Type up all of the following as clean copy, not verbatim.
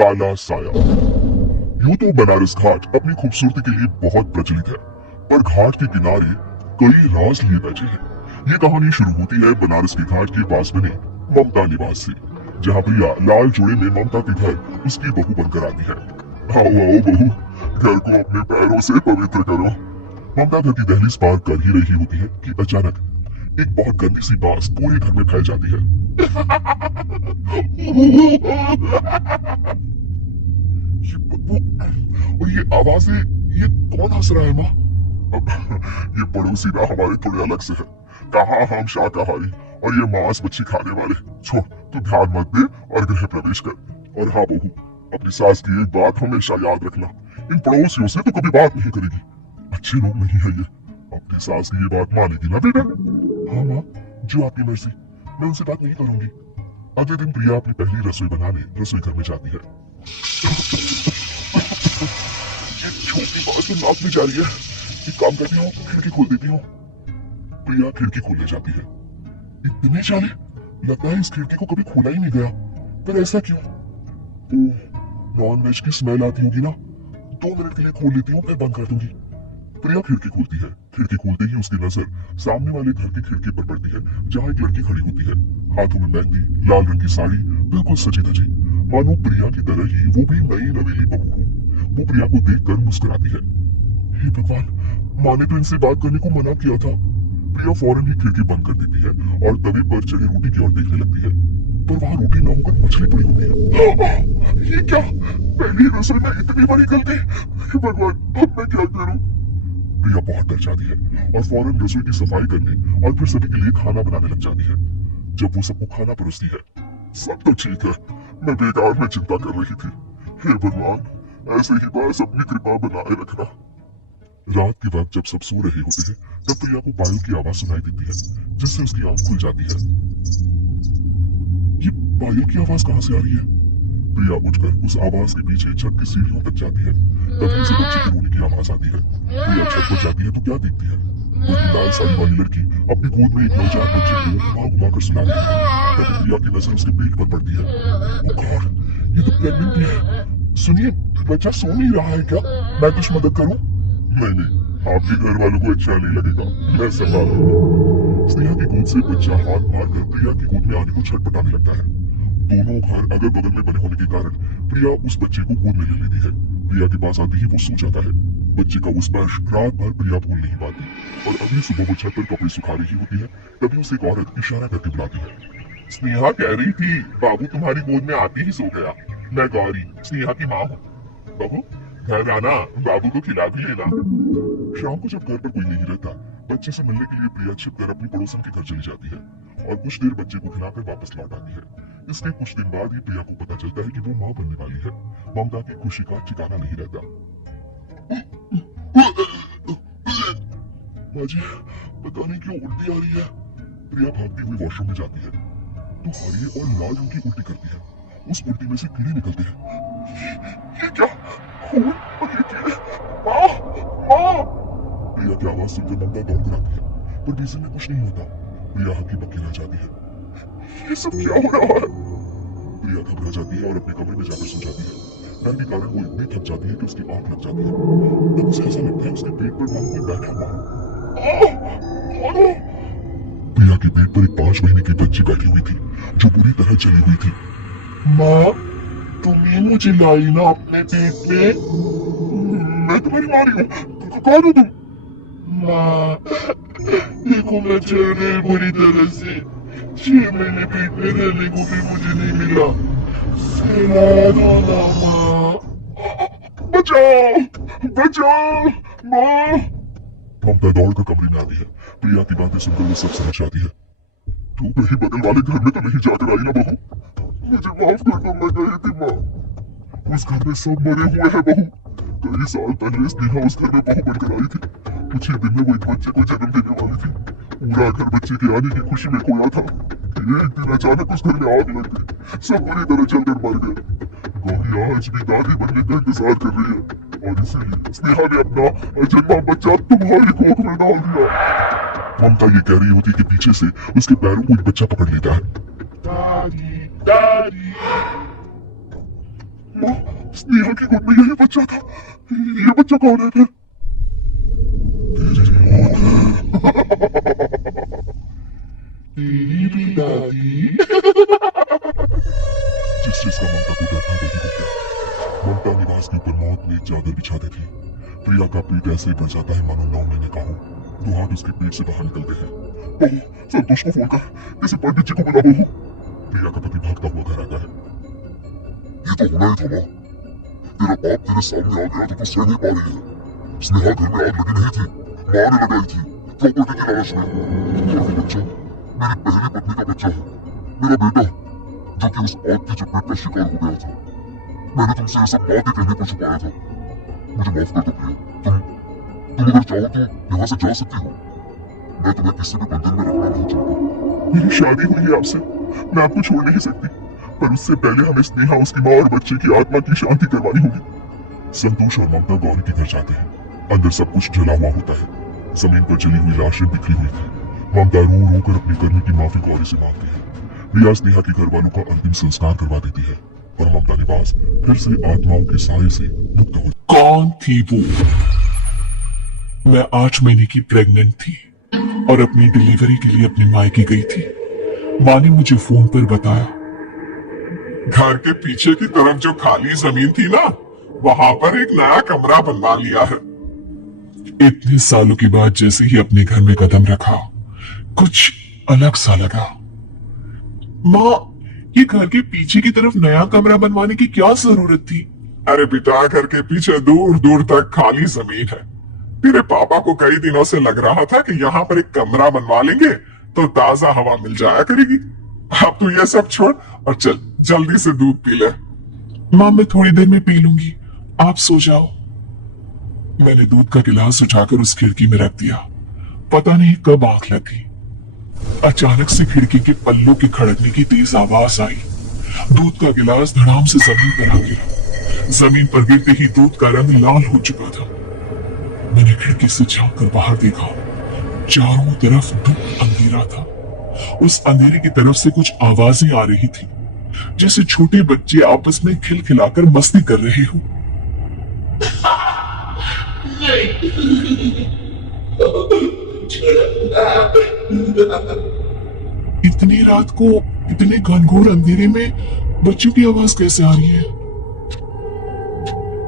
काला साया। यूं तो बनारस घाट अपनी खूबसूरती के लिए बहुत प्रचलित है, पर घाट के किनारे कई राज लिए बैठे हैं। ये कहानी शुरू होती है बनारस के घाट के पास बने ममता निवास से, जहाँ प्रिया लाल जोड़े में ममता के घर उसकी बहू बनकर आती है। आओ आओ बहू, घर को अपने पैरों से पवित्र करो। ममता घर की दहलीज पार कर ही रही होती है कि अचानक एक बहुत गंदी सी बांस पूरे घर में फैल जाती है। ये बदबू और ये आवाजें, ये कौन हंस रहा है माँ? अब ये पड़ोसी ना हमारे थोड़े अलग से है। कहाँ हम शाकाहारी और ये मांस मच्छी खाने वाले। छोड़, तू ध्यान मत दे और गृह प्रवेश कर। और हाँ बहू, अपनी सास की एक बात हमेशा याद रखना, इन पड़ोसियों से तो कभी बात नहीं करेगी। अच्छे लोग नहीं है ये। अपनी सास की ये बात मानेगी ना बेटा? हाँ माँ, जो आपकी मर्जी, मैं उनसे बात नहीं करूंगी। अगले दिन प्रिया अपनी पहली रसोई बनाने रसोई घर में जाती है। ये छोटी बात तो नाक में जा रही है। एक काम करती हूँ, खिड़की खोल देती हूँ। प्रिया खिड़की खोलने जाती है। इतने चाले, लगता है इस खिड़की को कभी खोला ही नहीं गया। पर ऐसा क्यों? नॉन वेज की स्मेल आती होगी ना। 2 मिनट के लिए खोल लेती हूँ, फिर बंद कर दूंगी। प्रिया खिड़की खोलती है। खिड़की खोलते ही उसकी नजर सामने वाले घर की खिड़की पर पड़ती है, जहाँ एक लड़की खड़ी होती है, हाथों में मेहंदी, लाल रंग की साड़ी, बिल्कुल सजी धजी, मानो प्रिया की तरह ही वो भी नई नवेली बहू हो। वो प्रिया को देखकर मुस्कुराती है। हे भगवान, माँ ने तो इनसे बात करने को मना किया था। प्रिया फौरन ही खिड़की बंद कर देती है और तवे पर चढ़ी रोटी की ओर देखने लगती है, पर वहाँ रोटी न होकर मछली पड़ी होती है। ये क्या? पहली रसोई में इतनी बड़ी गलती! हे भगवान, अब मैं क्या करूं? प्रिया बहुत डर जाती है और फौरन रसोई की सफाई करने और फिर सभी के लिए खाना बनाने लग जाती है। जब वो सबको खाना परोसती है, सब तो ठीक है, मैं बेकार में चिंता कर रही थी। हे भगवान, ऐसे ही बस अपनी कृपा बनाए रखना। रात के वक्त जब सब सो रहे होते हैं, तब प्रिया को पायल की आवाज सुनाई देती है, जिससे उसकी आंख खुल जाती है। ये पायल की आवाज कहाँ से आ रही है? प्रिया उठकर उस आवाज के पीछे छत की सीढ़ियों तक जाती है। तभी उसे बच्चे के रोने की आवाज आती है। प्रिया छत पर जाती है तो क्या देखती है? वही लाल साड़ी वाली लड़की अपनी गोद में एक नवजात बच्चे को घुमा घुमा कर सुना रही है। तभी प्रिया की नजर उसके पेट पर पड़ती है। ओ गॉड, ये तो प्रेग्नेंट भी है। सुनिए, बच्चा सो नहीं रहा है क्या? मैं कुछ मदद करूं? नहीं, आपके घर वालों को अच्छा नहीं लगेगा, मैं संभाल लूंगा। स्नेहा की गोद से बच्चा हाथ मारकर प्रिया की गोद में आने को छटपटाने लगता है। दोनों घर अगल बगल में बने होने के कारण प्रिया उस बच्चे को गोद में ले लेती है। प्रिया के पास आते ही वो सो जाता है। बच्चे का उस स्पर्श रात भर प्रिया भूल नहीं पाती और अगली सुबह वो छत पर कपड़े सुखा रही होती है, तभी उसे एक औरत इशारा करके बुलाती है। स्नेहा कह रही थी बाबू तुम्हारी गोद में आते ही सो गया। मैं गौरी, स्नेहा की माँ हूँ। बहू, घर आना, बाबू को खिला भी लेना। शाम को जब घर पर कोई नहीं रहता, बच्चे से मिलने के लिए प्रिया छिपकर अपनी पड़ोसन के घर चली जाती है और कुछ देर बच्चे को खिलाकर वापस लौट आती है। इसके कुछ दिन बाद ही प्रिया को पता चलता है कि वो माँ बनने वाली है। ममता की खुशी का ठिकाना नहीं रहता। माँ जी, पता नहीं क्यों उल्टी आ रही है। प्रिया भागती हुई वॉशरूम में जाती है तो हरी और लाल रंग की उल्टी करती है। उस उल्टी में से कीड़े निकलते हैं। ये क्या? खून और ये कीड़े! माँ! माँ! प्रिया की आवाज सुनकर ममता दौड़ कर आती है, पर बीच में कुछ नहीं होता। प्रिया हक्की बक्की रह जाती है। ये सब क्या हो रहा है? प्रिया घबरा जाती है और अपने कमरे में जाकर सो जाती है। डर के कारण वो इतनी थक जाती है कि उसकी आंख लग जाती है। तब उसे ऐसा लगता है उसके पेट पर मां कोई बैठा हुआ है। प्रिया के पेट पर एक 5 महीने की बच्ची बैठी हुई थी, जो पूरी तरह जली हुई थी। माँ, तुम ही मुझे लाई ना अपने पेट में? मैं तुम्हारी माँ नहीं हूँ। कौन हो तुम? माँ, देखो मैं जल गई बुरी तरह से। 6 महीने पेट में रहने को भी मुझे नहीं मिला। सिला दो ना माँ। बचाओ! बचाओ! माँ! ममता दौड़कर कमरे में आती है। प्रिया की बातें सुनकर वो सब समझ जाती है। तू कहीं बगल वाले घर में तो नहीं जाकर आई ना बहू? मुझे माफ कर दो, मैं गई थी माँ। उस घर में सब मरे हुए हैं बहू। कई साल पहले स्नेहा उस घर में बहू बनकर आई थी। कुछ ही दिन में वो एक बच्चे को जन्म देने वाली थी। पूरा घर बच्चे के आने की खुशी में खोया था। एक दिन अचानक उस घर में आग लग गई, सब बुरी तरह जलकर मर गए। गौरी आज भी दादी बनने का इंतजार कर रही है और इसीलिए स्नेहा ने अपना अजन्मा बच्चा तुम्हारी कोख में डाल दिया। ममता ये कह रही होती कि पीछे से उसके पैरों को एक बच्चा पकड़ लेता है। दादी, दादी। माँ, स्नेहा की गोद में यही बच्चा था। ये बच्चा कौन है फिर? तेरी दादी। जिस चीज का ममता को डर था वही हो गया। ममता निवास के ऊपर मौत में एक चादर बिछा देती। प्रिया का पेट ऐसे ही बढ़ जाता है मानो 9 महीने का हो। 2 हाथ उसके पेट से बाहर निकलते हैं। बहू, संतोष को फोन कर किसी पंडित जी को बुला। बहू, प्रिया का पति भागता हुआ घर आता है। ये तो होना ही था माँ, तेरा बाप तेरे सामने आ गया तो तू सह नहीं पा रही है। स्नेहा घर में आग लगी नहीं थी, माँ ने लगाई थी, प्रॉपर्टी की लालच में। और वो बच्चा मेरी पहली पत्नी का बच्चा है, मेरा बेटा, जो कि उस आग की चपेट का शिकार हो गया था। मैंने तुमसे ये सब माँ के कहने पर छुपाया था। मुझे माफ कर दो प्रिया, तुम अगर चाहो तो यहाँ से जा सकती हो। मैं तुम्हें किसी भी बंधन में रखना नहीं चाहता। मेरी शादी हुई है आपसे, मैं आपको छोड़ नहीं सकती, पर उससे पहले हमें स्नेहा, उसकी माँ और बच्चे की आत्मा की शांति करवानी होगी। संतोष और ममता गौरी के घर जाते हैं। अंदर सब कुछ जला हुआ होता है। जमीन पर जली हुई लाशें बिखरी हुई थी। ममता रो रो कर अपनी करने की माफी गौरी से मांगती है। प्रिया स्नेहा के घर वालों का अंतिम संस्कार करवा देती है और ममता निवास फिर से आत्माओं के साए से मुक्त हो। कौन थी वो? मैं 8 महीने की प्रेग्नेंट थी और अपनी डिलीवरी के लिए अपने मायके गई थी। माँ ने मुझे फोन पर बताया, घर के पीछे की तरफ जो खाली जमीन थी ना, वहां पर एक नया कमरा बनवा लिया है। इतने सालों के बाद जैसे ही अपने घर में कदम रखा, कुछ अलग सा लगा। माँ, ये घर के पीछे की तरफ नया कमरा बनवाने की क्या जरूरत थी? अरे बेटा, घर के पीछे दूर दूर तक खाली जमीन है। तेरे पापा को कई दिनों से लग रहा था कि यहाँ पर एक कमरा बनवा लेंगे तो ताजा हवा मिल जाया करेगी। अब तू ये सब छोड़ और चल जल्दी से दूध पी ले। माँ, मैं थोड़ी देर में पी लूंगी, आप सो जाओ। मैंने दूध का गिलास उठाकर उस खिड़की में रख दिया। पता नहीं कब आंख लग गई। अचानक से खिड़की के पल्लों के खड़कने की तेज आवाज आई। दूध का गिलास धड़ाम से जमीन पर आ गया। जमीन पर गिरते ही दूध का रंग लाल हो चुका था। मैंने खिड़की से झांक कर बाहर देखा। चारों तरफ दूर अंधेरा था। उस अंधेरे की तरफ से कुछ आवाजें आ रही थी, जैसे छोटे बच्चे आपस में खिलखिलाकर मस्ती कर रहे हो। इतनी रात को इतने घनघोर अंधेरे में बच्चों की आवाज कैसे आ रही है?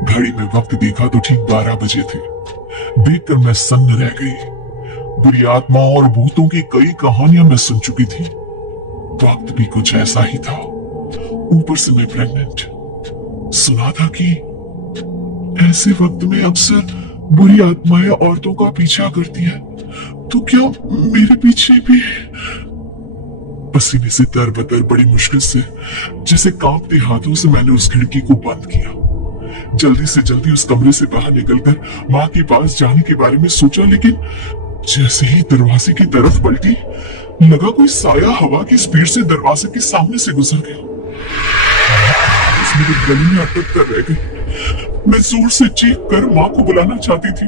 घड़ी में वक्त देखा तो ठीक 12 बजे थे। देखकर मैं सन्न रह गई। बुरी आत्माओं और भूतों की कई कहानियां मैं सुन चुकी थी। वक्त भी कुछ ऐसा ही था। ऊपर से मैं प्रेग्नेंट। सुना था कि ऐसे वक्त में अक्सर बुरी आत्माएं औरतों का पीछा करती हैं। तो क्या मेरे पीछे भी? पसीने से तरबतर बड़ी मुश्किल से, जैसे कांपते हाथों से मैंने उस खिड़की को बंद किया। जल्दी से जल्दी उस कमरे से बाहर निकलकर माँ के पास जाने के बारे में सोचा, लेकिन जैसे ही दरवाजे की तरफ पलटी, लगा कोई साया हवा की स्पीड से दरवाजे के सामने से गुजर गया। मेरे गले में अटक कर रह गई। मैं जोर से चीख कर माँ को बुलाना चाहती थी,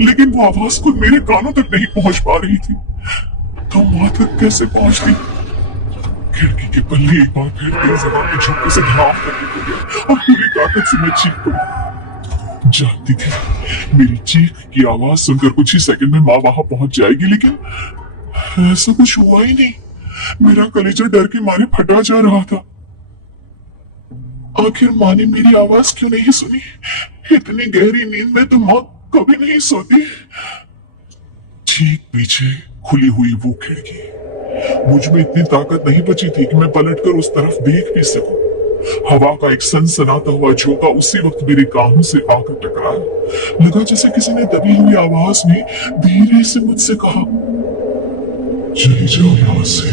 लेकिन वो आवाज खुद मेरे कानों तक नहीं पहुंच पा रही थी। तो माँ तक कैसे पहुंचती? खिड़की के पल्ले एक बार फिर तेज हवा के झोंके से घाव करने लगे और पूरी ताकत से मैं चीख पड़ी। जानती थी मेरी चीख की आवाज सुनकर कुछ ही सेकंड में माँ वहां पहुंच जाएगी, लेकिन ऐसा कुछ हुआ ही नहीं। मेरा कलेजा डर के मारे फटा जा रहा था। आखिर माँ ने मेरी आवाज क्यों नहीं सुनी? इतनी गहरी नींद में तो माँ कभी नहीं सोती। ठीक पीछे खुली हुई वो खिड़की। मुझ में इतनी ताकत नहीं बची थी कि मैं पलटकर उस तरफ देख भी सकूं। हवा का एक सनसनाता हुआ झोंका उसी वक्त मेरे कानों से आकर टकराया। लगा जैसे किसी ने दबी हुई आवाज में धीरे से मुझसे कहा, चली जाओ यहां से।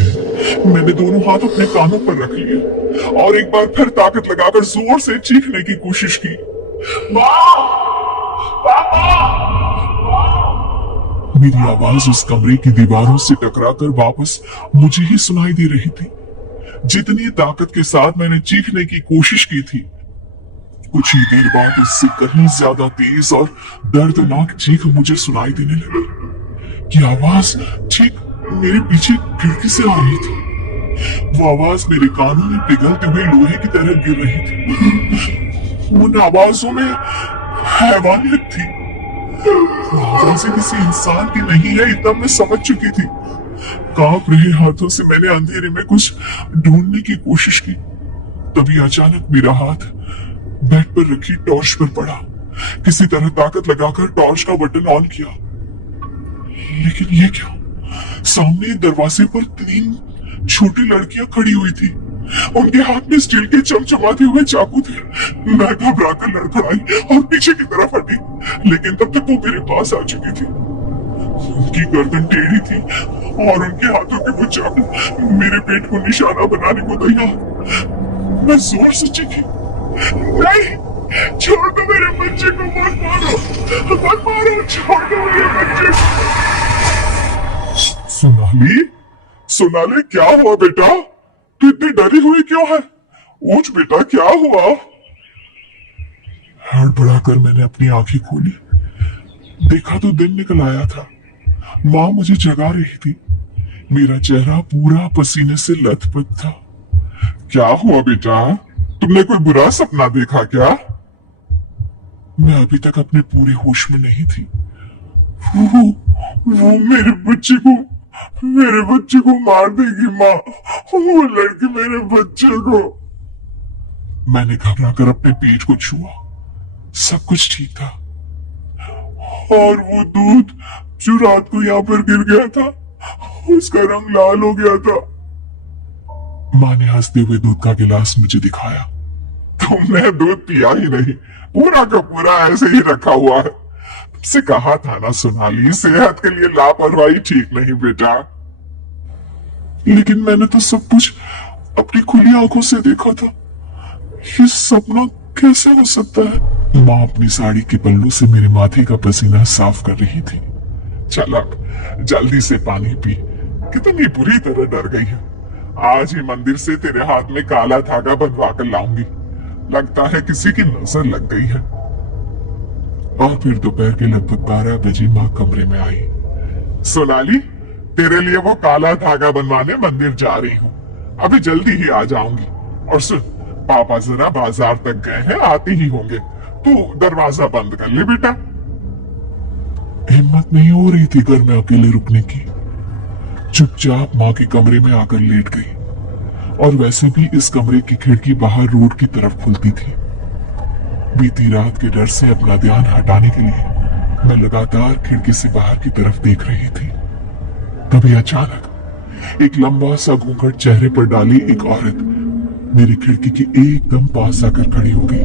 मैंने दोनों हाथ अपने कानों पर रख लिए और एक बार फिर ताकत लगाकर जोर से चीखने की कोशिश की। माँ! पापा! मेरी आवाज उस कमरे की दीवारों से टकराकर वापस मुझे ही सुनाई दे रही थी। जितनी ताकत के साथ मैंने चीखने की कोशिश की थी, कुछ ही देर बाद उससे कहीं ज्यादा तेज और दर्दनाक चीख मुझे सुनाई देने लगी। कि आवाज ठीक मेरे पीछे खिड़की से आ रही थी। वो आवाज मेरे कानों में पिघलते हुए लोहे की तरह गिर रही थी। उन आवाजों में हैवानियत थी। वो आवाजें किसी इंसान की नहीं है, इतना मैं समझ चुकी थी। कांप रहे हाथों से मैंने अंधेरे में कुछ ढूंढने की कोशिश की। तभी अचानक मेरा हाथ बेड पर रखी टॉर्च पर पड़ा। किसी तरह ताकत लगाकर टॉर्च का बटन ऑन किया, लेकिन ये क्या? सामने दरवाजे पर 3 छोटी लड़कियां खड़ी हुई थी। उनके हाथ में स्टील के चमचमाते हुए चाकू थे। मैं घबराकर लड़खड़ाई और पीछे की तरफ हटी, लेकिन तब तक वो मेरे पास आ चुकी थी। उनकी गर्दन टेढ़ी थी और उनके हाथों के वो चाकू मेरे पेट को निशाना बनाने को तैयार। मैं जोर से चीखी, नहीं, छोड़ दो मेरे बच्चे को, मत मारो, मत मारो, छोड़ दो मेरे बच्चे को। सोनाली, सोनाली, क्या हुआ बेटा? तू इतनी डरी हुई क्यों है? उठ बेटा, क्या हुआ? हड़बड़ाकर मैंने अपनी आंखें खोली। देखा तो दिन निकल आया था। माँ मुझे जगा रही थी। मेरा चेहरा पूरा पसीने से लथपथ था। क्या हुआ बेटा? तुमने कोई बुरा सपना देखा क्या? मैं अभी तक अपने पूरे होश में नहीं थी। वो मेरे बच्चे को मार देगी माँ। वो लड़की मेरे बच्चे को। मैंने घबराकर अपने पेट को छुआ। सब कुछ ठीक था। और वो दूध जो रात को यहाँ पर गिर गया था, उसका रंग लाल हो गया था। माँ ने हंसते हुए दूध का गिलास मुझे दिखाया। तुमने दूध पिया ही नहीं, पूरा का पूरा ऐसे ही रखा हुआ है। तुमसे कहा था ना सोनाली, सेहत के लिए लापरवाही ठीक नहीं बेटा। लेकिन मैंने तो सब कुछ अपनी खुली आंखों से देखा था। ये सपना कैसे हो सकता है? माँ अपनी साड़ी के पल्लू से मेरे माथे का पसीना साफ कर रही थी। चल अब जल्दी से पानी पी। कितनी बुरी तरह डर गई है। आज ही मंदिर से तेरे हाथ में काला धागा बंधवा कर लाऊंगी। लगता है किसी की नजर लग गई है। और फिर दोपहर के लगभग 12 बजे माँ कमरे में आई। सोनाली, तेरे लिए वो काला धागा बनवाने मंदिर जा रही हूँ। अभी जल्दी ही आ जाऊंगी। और सुन, पापा जरा बाजार तक गए हैं, आते ही होंगे। तू दरवाजा बंद कर ले बेटा। हिम्मत नहीं हो रही थी घर में अकेले रुकने की। चुपचाप माँ के कमरे में आकर लेट गई। और वैसे भी इस कमरे की खिड़की बाहर रोड की तरफ खुलती थी। बीती रात के डर से अपना ध्यान हटाने के लिए मैं लगातार खिड़की से बाहर की तरफ देख रही थी। तभी अचानक एक लंबा सा घूंघट चेहरे पर डाली एक औरत मेरी खिड़की के एकदम पास आकर खड़ी हो गई।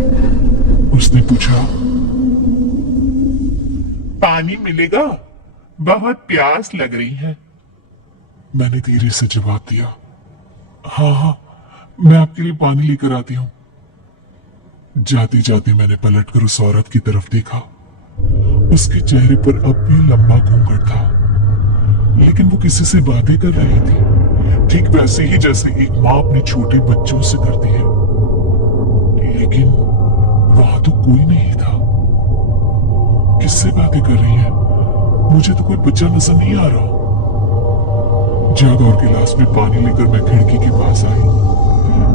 उसने पूछा, पानी मिलेगा? बहुत प्यास लग रही है। मैंने धीरे से जवाब दिया, हाँ हाँ, मैं आपके लिए पानी लेकर आती हूँ। जाते जाते मैंने पलटकर उस औरत की तरफ देखा। उसके चेहरे पर अब भी लंबा घूंघट था, लेकिन वो किसी से बातें कर रही थी, ठीक वैसे ही जैसे एक माँ अपने छोटे बच्चों से करती है। लेकिन वहां तो कोई नहीं था। किससे बातें कर रही है? मुझे तो कोई बच्चा नजर नहीं आ रहा। जग और गिलास में पानी लेकर मैं खिड़की के पास आई।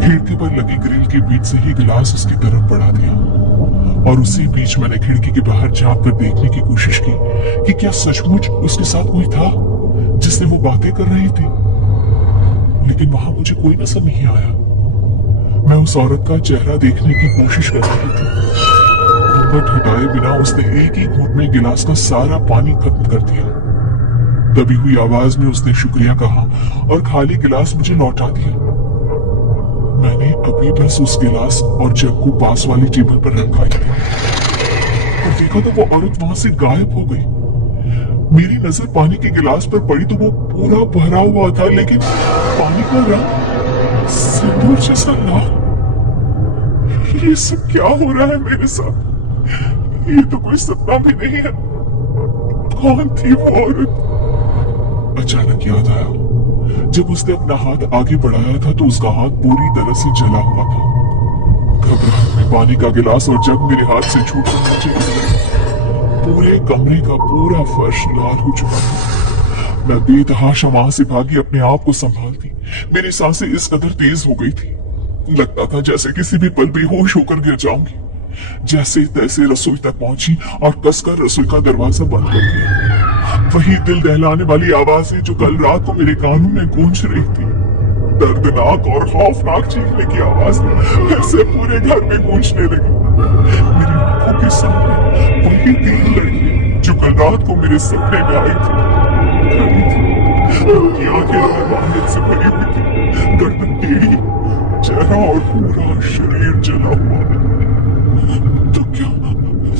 खिड़की पर लगी ग्रिल के बीच से ही गिलास उसकी तरफ बढ़ा दिया। और उसी बीच मैंने खिड़की के बाहर झांक कर देखने की कोशिश की कि क्या सचमुच उसके साथ कोई था जिससे वो बातें कर रही थी। लेकिन वहां मुझे कोई नजर नहीं आया। मैं उस औरत का चेहरा देखने की कोशिश कर रही थी। घूंघट हटाए बिना उसने एक ही घूंट में गिलास का सारा पानी खत्म कर दिया। दबी हुई आवाज में उसने शुक्रिया कहा और खाली गिलास मुझे लौटा दिया। मैंने अभी बस उस गिलास और जग को पास वाली टेबल पर रखा था और देखा तो वो औरत वहां से गायब हो गई। मेरी नजर पानी के गिलास पर पड़ी तो वो पूरा भरा हुआ था, लेकिन पानी का रंग सिंदूर जैसा लाल। ये सब क्या हो रहा है मेरे साथ? ये तो कोई सपना भी नहीं है। कौन थी वो औरत? अचानक याद आया, जब उसने अपना हाथ आगे बढ़ाया था तो उसका हाथ पूरी तरह से जला हुआ था। घबराहट में पानी का गिलास और जग मेरे हाथ से छूटकर नीचे गिरा। पूरे कमरे का पूरा फर्श लाल हो चुका था। मैं बेतहाशा वहां से भागी, अपने आप को संभालती। मेरी सांसें इस कदर तेज हो गई थी, लगता था जैसे किसी भी पल बेहोश होकर गिर जाऊंगी। जैसे तैसे रसोई तक पहुंची और कसकर रसोई का दरवाजा बंद कर दिया। वही दिल दहलाने वाली आवाजें जो कल रात को मेरे कानों में गूंज रही थी, दर्दनाक और खौफनाक चीखने की आवाज फिर से पूरे घर में गूंजने लगी। मेरी आंखों के सामने वही 3 लड़कियां जो कल रात को मेरे सपने में आई थी खड़ी थी। उनकी आंखें रोमांच से भरी हुई थी, गर्दन टेढ़ी, चेहरा और पूरा शरीर जला हुआ। तो क्या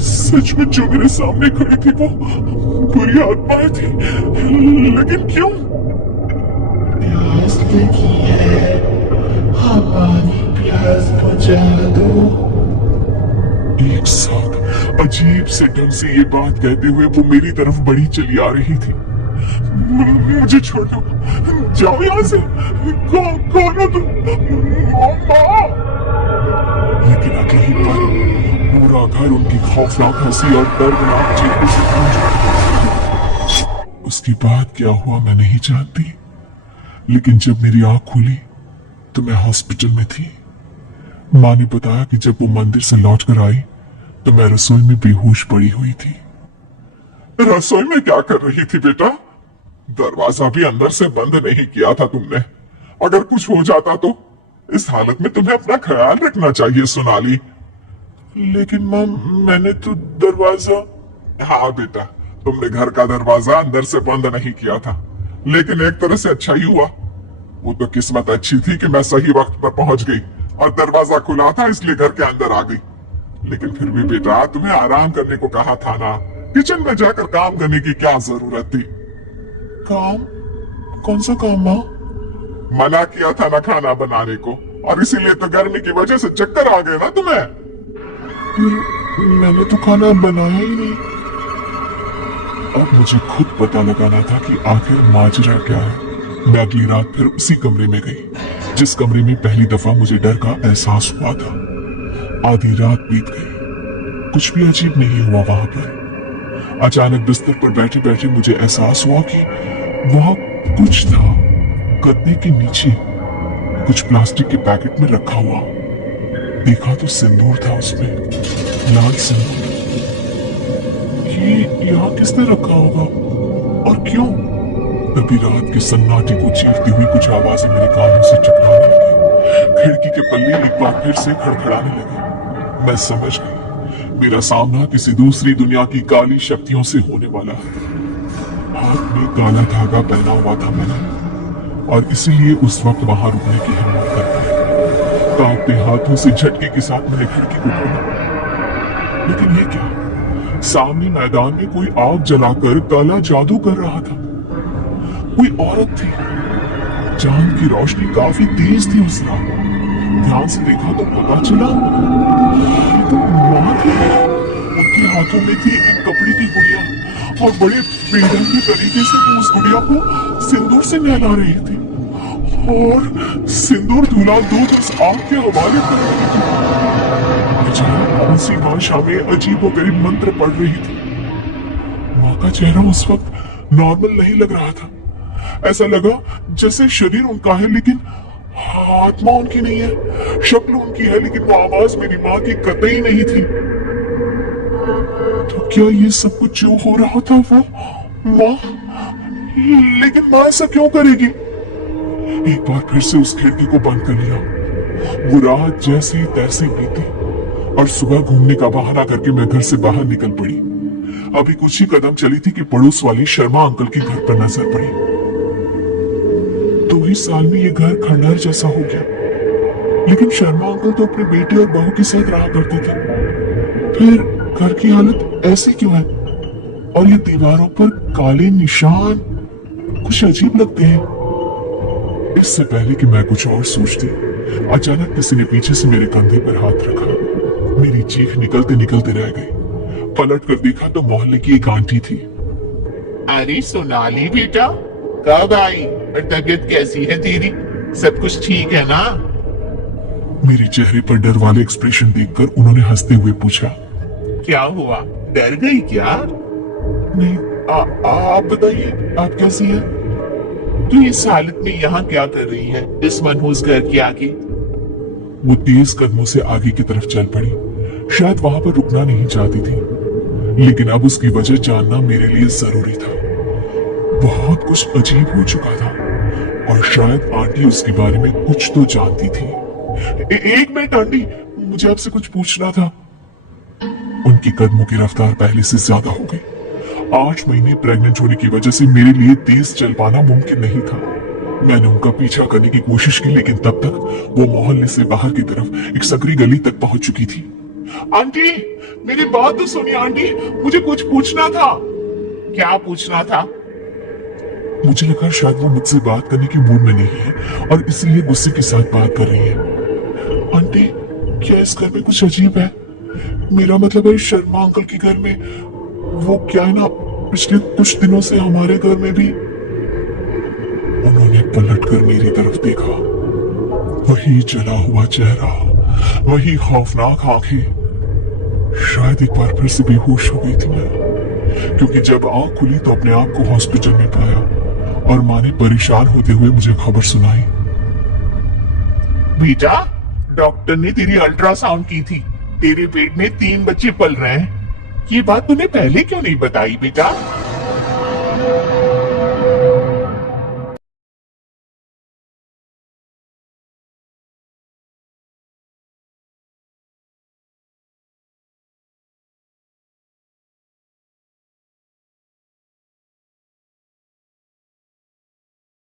सच में जो मेरे सामने खड़ी थी वो बुरी आत्माएं थी? लेकिन क्यों? प्यास लगी है, हमारी प्यास बुझा दो। एक साथ अजीब से ढंग से ये बात कहते हुए वो मेरी तरफ बढ़ी चली आ रही थी। मुझे छोड़ दो, जाओ यहाँ से। कौन हो तुम? माँ! लेकिन अगले ही पल पूरा घर उनकी खौफनाक हंसी और दर्दनाक चीखों से गूंज उठा। उसके बाद क्या हुआ मैं नहीं जानती, लेकिन जब मेरी आंख खुली तो मैं हॉस्पिटल में थी। माँ ने बताया कि जब वो मंदिर से लौट कर आई तो मैं रसोई में बेहोश पड़ी हुई थी। रसोई में क्या कर रही थी बेटा? दरवाजा भी अंदर से बंद नहीं किया था तुमने। अगर कुछ हो जाता तो? इस हालत में तुम्हें अपना ख्याल रखना चाहिए सोनाली। लेकिन माँ मैंने तो दरवाजा। हाँ बेटा, तुमने घर का दरवाजा अंदर से बंद नहीं किया था, लेकिन एक तरह से अच्छा ही हुआ। वो तो किस्मत अच्छी थी कि मैं सही वक्त पर पहुंच गई और दरवाजा खुला था, इसलिए घर के अंदर आ गई। लेकिन फिर भी बेटा, तुम्हें आराम करने को कहा था ना, किचन में जाकर काम करने की क्या जरूरत थी? काम? कौन सा काम माँ? मना किया था ना खाना बनाने को, और इसीलिए तो गर्मी की वजह से चक्कर आ गए ना तुम्हें। मैंने तो खाना बनाया ही नहीं। अब मुझे खुद पता लगाना था कि आखिर माजरा क्या है। मैं अगली रात फिर उसी कमरे में गई जिस कमरे में पहली दफा मुझे डर का एहसास हुआ था। आधी रात बीत गई, कुछ भी अजीब नहीं हुआ वहां पर। अचानक बिस्तर पर बैठे बैठे मुझे एहसास हुआ कि वहां कुछ था। गद्दे के नीचे कुछ प्लास्टिक के पैकेट में रखा हुआ। देखा तो सिंदूर था उसमें, लाल सिंदूर। ये यहाँ किसने रखा होगा और क्यों? तभी रात के सन्नाटे को चीरती हुई कुछ आवाजें मेरे कानों से टकराने लगी। खिड़की के पल्ले एक बार फिर से खड़खड़ाने लगे। मैं समझ गई मेरा सामना किसी दूसरी दुनिया की काली शक्तियों से होने वाला है। हाथ में काला धागा पहना हुआ था मैंने, और इसीलिए उस वक्त वहां रुकने की हिम्मत कर पाया। कांपते हाथों से झटके के साथ मैंने खिड़की को खोला। लेकिन ये क्या? सामने मैदान में कोई आग जलाकर काला जादू कर रहा था। कोई औरत थी। चांद की रोशनी काफी तेज थी उस रात। ध्यान से देखा तो पता चला ये तो माँ थी। उनके हाथों में थी एक कपड़े की गुड़िया, और बड़े बेढंगे तरीके से वो उस गुड़िया को सिंदूर से नहला रही थी, और सिंदूर धुला 2 गज आग के हवाले कर रही थी। कौन सी भाषा में अजीब व गरीब मंत्र पढ़ रही थी। माँ का चेहरा उस वक्त नॉर्मल नहीं लग रहा था। ऐसा लगा जैसे शरीर उनका है लेकिन आत्मा उनकी नहीं है। शक्ल उनकी है लेकिन वो आवाज मेरी माँ की कतई नहीं थी। तो क्या ये सब कुछ जो हो रहा था वो माँ? लेकिन माँ ऐसा क्यों करेगी? एक बार फिर से उस खिड़की को बंद कर लिया। वो रात जैसी तैसी बीती और सुबह घूमने का बहाना करके मैं घर से बाहर निकल पड़ी। अभी कुछ ही कदम चली थी कि पड़ोस वाली शर्मा अंकल के घर पर नजर पड़ी। 2 ही साल में ये घर खंडहर जैसा हो गया। लेकिन शर्मा अंकल तो अपने बेटे और बहू के साथ रहा करते थे। फिर घर की हालत ऐसी क्यों है? और ये दीवारों पर काले निशान कुछ अजीब लगते हैं। इससे पहले कि मैं कुछ और सोचती, अचानक किसी ने पीछे से मेरे कंधे पर हाथ रखा। मेरी चीख निकलते निकलते रह गई। पलट कर देखा तो मोहल्ले की एक आंटी थी। अरे सोनाली बेटा, कब आई और तबीयत कैसी है तेरी? सब कुछ ठीक है ना? मेरे चेहरे पर डर वाले एक्सप्रेशन देखकर उन्होंने हंसते हुए पूछा, क्या हुआ, डर गई क्या? नहीं, आप बताइए, आप कैसी हैं? तू इस हालत में यहाँ क्या कर रही है, इस मनहूस घर के आगे? वो तेज कदमों से आगे की तरफ चल पड़ी। शायद वहां पर रुकना नहीं चाहती थी, लेकिन अब उसकी वजह जानना मेरे लिए जरूरी था। बहुत कुछ अजीब हो चुका था और शायद आंटी उसके बारे में कुछ तो जानती थी। एक मिनट आंटी, मुझे आपसे कुछ पूछना था। उनकी कदमों की रफ्तार पहले से ज्यादा हो गई। 8 महीने प्रेग्नेंट होने की वजह से मेरे लिए तेज चल पाना मुमकिन नहीं था। मैंने उनका पीछा करने की कोशिश की, लेकिन तब तक वो मोहल्ले से बाहर की तरफ एक सकरी गली तक पहुंच चुकी थी। आंटी, मेरी बात तो सुनिए आंटी, मुझे कुछ पूछना था। क्या पूछना था? मुझे लगा शायद वो मुझसे बात करने की मूड में नहीं है और इसलिए गुस्से के साथ बात कर रही है। आंटी, क्या इस घर में कुछ अजीब है? मेरा मतलब है शर्मा अंकल के घर में वो क्या है ना, पिछले कुछ दिनों से हमारे घर में भी। उन्होंने पलटकर मेरी तरफ देखा। वही जला हुआ चेहरा, वही खौफनाक आंखें। शायद एक बार फिर से बेहोश हो गई थी मैं, क्योंकि जब आंख खुली तो अपने आप को हॉस्पिटल में पाया और माँ ने परेशान होते हुए मुझे खबर सुनाई। बेटा, डॉक्टर ने तेरी अल्ट्रासाउंड की थी। तेरे पेट में 3 बच्चे पल रहे हैं। ये बात तूने पहले क्यों नहीं बताई बेटा?